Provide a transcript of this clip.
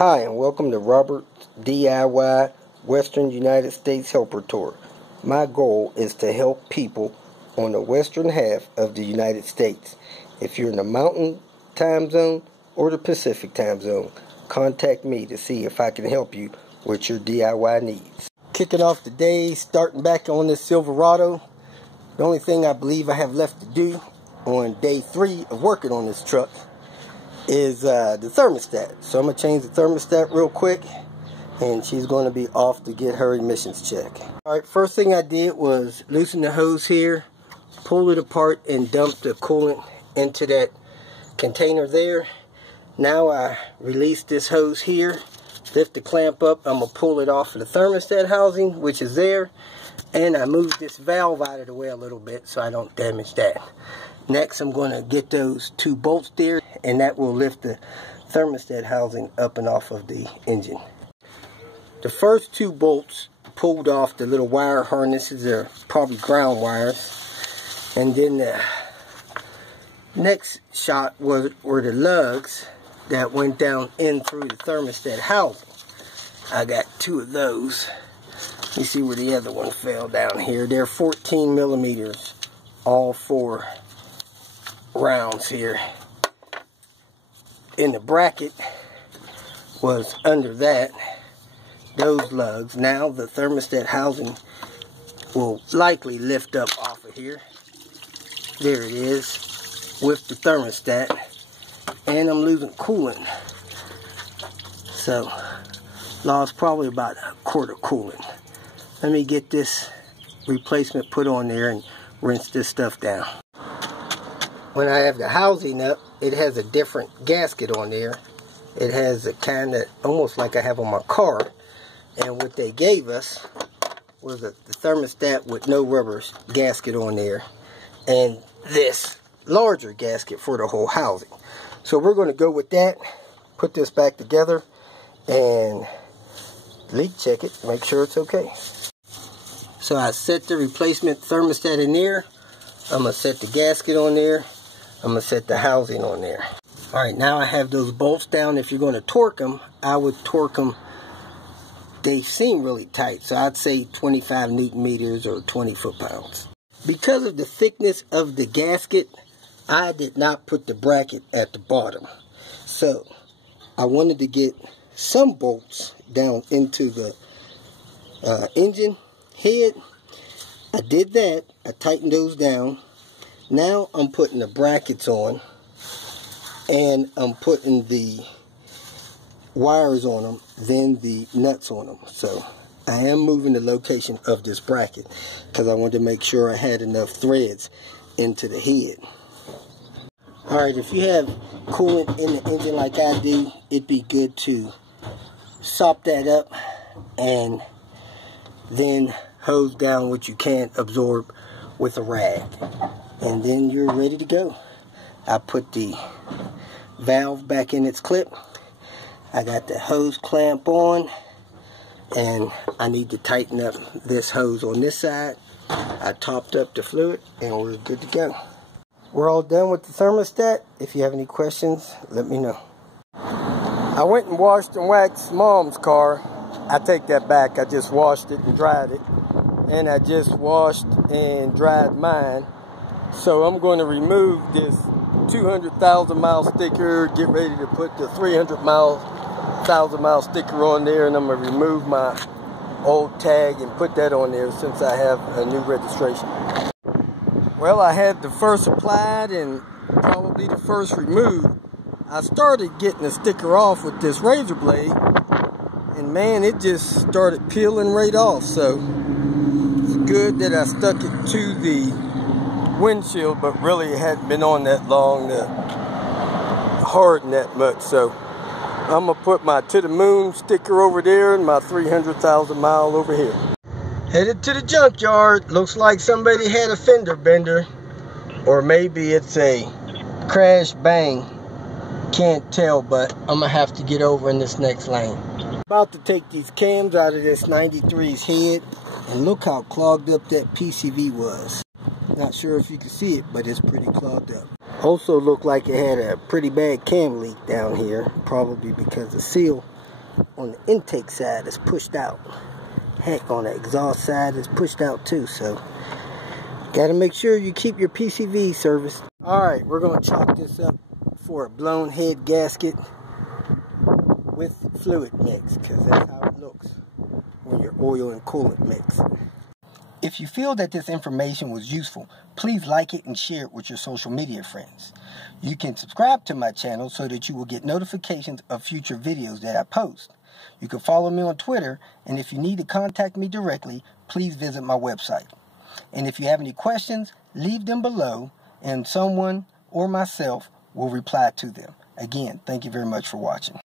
Hi, and welcome to Robert's DIY Western United States Helper Tour. My goal is to help people on the western half of the United States. If you're in the Mountain Time Zone or the Pacific Time Zone, contact me to see if I can help you with your DIY needs. Kicking off the day, starting back on this Silverado. The only thing I believe I have left to do on day 3 of working on this truck is the thermostat. So I'm going to change the thermostat real quick, and she's going to be off to get her emissions check. Alright, first thing I did was loosen the hose here, pull it apart, and dump the coolant into that container there. Now I release this hose here, lift the clamp up. I'm going to pull it off of the thermostat housing, which is there, and I move this valve out of the way a little bit so I don't damage that. Next, I'm going to get those 2 bolts there, and that will lift the thermostat housing up and off of the engine. The first 2 bolts pulled off the little wire harnesses. Are probably ground wires. And then the next shot were the lugs that went down in through the thermostat housing. I got 2 of those. You see where the other one fell down here. They're 14 millimeters, all 4 rounds here. In the bracket was under that, those lugs. Now the thermostat housing will likely lift up off of here. There it is with the thermostat, and I'm losing coolant, so lost probably about a quart of coolant. Let me get this replacement put on there and rinse this stuff down. When I have the housing up, it has a different gasket on there. It has a kind of almost like I have on my car. And what they gave us was the thermostat with no rubber gasket on there, and this larger gasket for the whole housing. So we're going to go with that, put this back together, and leak check it, make sure it's okay. So I set the replacement thermostat in there. I'm going to set the gasket on there. I'm going to set the housing on there. Alright, now I have those bolts down. If you're going to torque them, I would torque them. They seem really tight, so I'd say 25 Newton meters or 20 foot-pounds. Because of the thickness of the gasket, I did not put the bracket at the bottom. So I wanted to get some bolts down into the engine head. I did that. I tightened those down. Now I'm putting the brackets on, and I'm putting the wires on them, then the nuts on them. So I am moving the location of this bracket because I wanted to make sure I had enough threads into the head. Alright, if you have coolant in the engine like I do, it'd be good to sop that up and then hose down what you can't absorb with a rag. And then you're ready to go. I put the valve back in its clip. I got the hose clamp on, and I need to tighten up this hose on this side. I topped up the fluid, and we're good to go. We're all done with the thermostat. If you have any questions, let me know. I went and washed and waxed Mom's car. I take that back. I just washed it and dried it. And I just washed and dried mine. So I'm going to remove this 200,000 mile sticker, get ready to put the 300,000 mile sticker on there, and I'm going to remove my old tag and put that on there since I have a new registration. Well, I had the first applied and probably the first removed. I started getting the sticker off with this razor blade, and man, it just started peeling right off. So it's good that I stuck it to the windshield, but really it hadn't been on that long to harden that much. So I'm gonna put my to the moon sticker over there and my 300,000 mile over here. Headed to the junkyard. Looks like somebody had a fender bender, or maybe it's a crash bang. Can't tell, but I'm gonna have to get over in this next lane. About to take these cams out of this 93's head, and look how clogged up that PCV was. Not sure if you can see it, but it's pretty clogged up. Also looked like it had a pretty bad cam leak down here, probably because the seal on the intake side is pushed out. Heck, on the exhaust side is pushed out too. So gotta make sure you keep your PCV serviced. Alright, we're gonna chalk this up for a blown head gasket with fluid mix, because that's how it looks when your oil and coolant mix. If you feel that this information was useful, please like it and share it with your social media friends. You can subscribe to my channel so that you will get notifications of future videos that I post. You can follow me on Twitter, and if you need to contact me directly, please visit my website. And if you have any questions, leave them below, and someone or myself will reply to them. Again, thank you very much for watching.